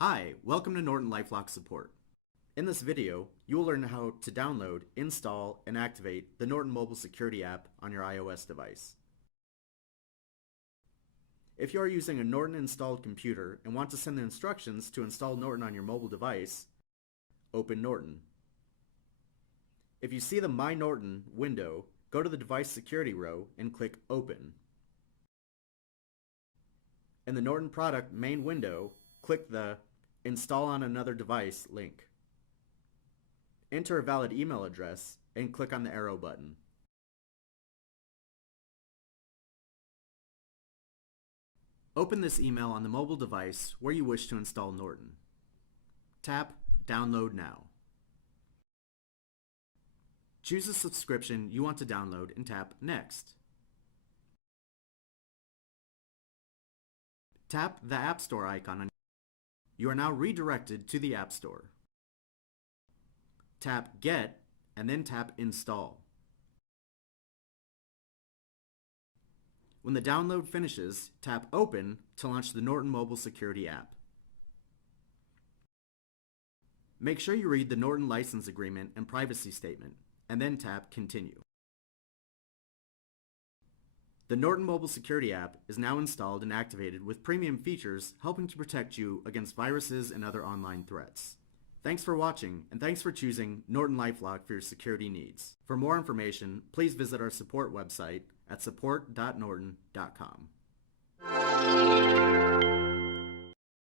Hi, welcome to Norton LifeLock support. In this video, you will learn how to download, install, and activate the Norton Mobile Security app on your iOS device. If you are using a Norton installed computer and want to send the instructions to install Norton on your mobile device, open Norton. If you see the My Norton window, go to the Device Security row and click Open. In the Norton Product main window, click the Install on another device link. Enter a valid email address and click on the arrow button. Open this email on the mobile device where you wish to install Norton. Tap Download Now. Choose a subscription you want to download and tap Next. Tap the App Store icon. You are now redirected to the App Store. Tap Get and then tap Install. When the download finishes, tap Open to launch the Norton Mobile Security app. Make sure you read the Norton License Agreement and Privacy Statement, and then tap Continue. The Norton Mobile Security app is now installed and activated with premium features helping to protect you against viruses and other online threats. Thanks for watching, and thanks for choosing Norton LifeLock for your security needs. For more information, please visit our support website at support.norton.com.